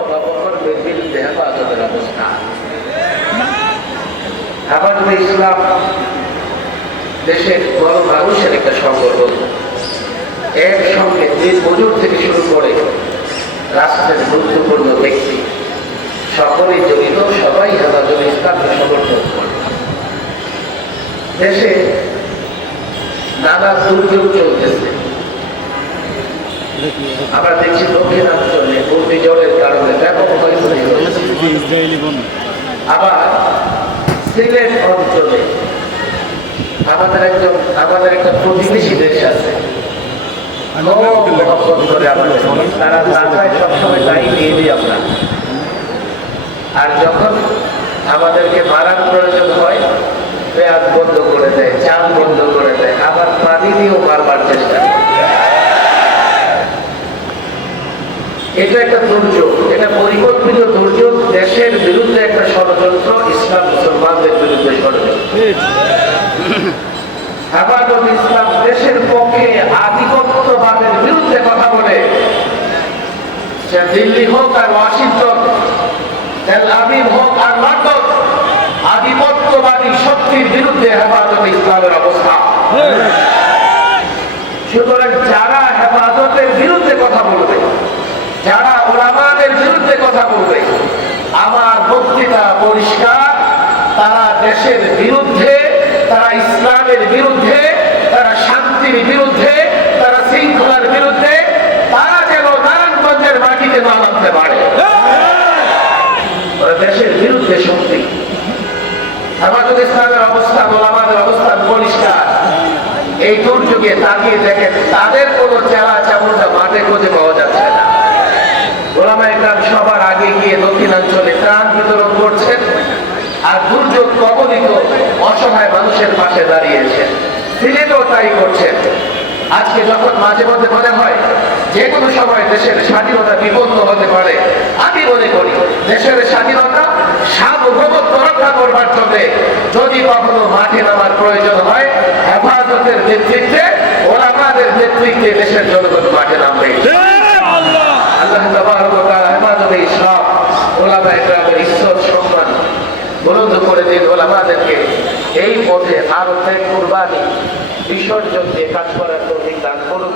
অপকর্মের বিরুদ্ধে হেফাজতের অবস্থা। হেফাজতে ইসলাম দেশের বড় মানুষের একটা সংগঠন। এর সঙ্গে দিন মজুর থেকে শুরু করে রাষ্ট্রের গুরুত্বপূর্ণ ব্যক্তি সকলেই জড়িত, সবাই হেফাজতে ইসলামকে সমর্থন করে। দেশে নানা দুর্যোগ চলতেছে। আমরা দেখছি দক্ষিণাঞ্চলে ঘূর্ণিঝড়ের কারণে ব্যাপক ক্ষয়ক্ষতি হয়েছে। আবার সিলেট অঞ্চলে আমাদের একটা প্রতিবেশী দেশ আছে, তারা সবসময় দায়ী নিয়ে দিই আমরা। আর যখন আমাদেরকে মারার প্রয়োজন হয়, পেঁয়াজ বন্ধ করে দেয়, চাল বন্ধ করে দেয়, আবার পানি দিয়েও মারবার চেষ্টা করে। এটা একটা দুর্যোগ, এটা পরিকল্পিত দুর্যোগ। দেশের বিরুদ্ধে একটা ষড়যন্ত্র, ইসলাম মুসলমানদের বিরুদ্ধে ষড়যন্ত্র। হেফাজতে ইসলাম দেশের পক্ষে আধিপত্যবাদের বিরুদ্ধে কথা বলে, সে দিল্লি হোক আর ওয়াশিংটন, তেল আবিব হোক আর লন্ডন, আধিপত্যবাদী শক্তির বিরুদ্ধে হেফাজতে ইসলামের অবস্থা। সুতরাং যারা হেফাজতের বিরুদ্ধে কথা বলবে, যারা উলামাদের বিরুদ্ধে কথা বলবে, আমার বক্তৃতা পরিষ্কার, তারা দেশের বিরুদ্ধে, তারা ইসলামের বিরুদ্ধে, তারা শান্তির বিরুদ্ধে, তারা শৃঙ্খলার বিরুদ্ধে, তারা যেন নারায়ণগঞ্জের মাটিতে না নামতে পারে। দেশের বিরুদ্ধে শক্তি। হেফাজতে ইসলামের অবস্থান, উলামাদের অবস্থান পরিষ্কার। এই দুর্যোগে তাকিয়ে দেখেন, তাদের কোনো চেলা চামড়া মাঠে খুঁজে পাওয়া যাচ্ছে না। ওলামায়ে কেরাম সবার আগে গিয়ে দক্ষিণাঞ্চলে ত্রাণ বিতরণ করছেন, আর দুর্যোগ কবলিত অসহায় মানুষের পাশে দাঁড়িয়েছেন। সিলেটও তাই করছেন। আজকে যখন মাঝে মধ্যে মনে হয় যে কোনো সময় দেশের স্বাধীনতা বিপন্ন হতে পারে, আমি মনে করি দেশের স্বাধীনতা সার্বভৌমত্ব রক্ষা করবার জন্য যদি কখনো মাঠে নামার প্রয়োজন হয়, হেফাজতের নেতৃত্বে, ওলামাদের নেতৃত্বে দেশের জনগণ মাঠে নামবে। আল্লাহ তাবারক ওয়া তাআলা হেফাজতে ইসলাম, ওলামায়ে কেরামের ইজ্জত সম্মান বুলন্দ করে দিন। ওলামাদেরকে এই পথে আরো ত্যাগ কুরবানি বিসর্জন দিয়ে কাজ করার তৌফিক দান করুন।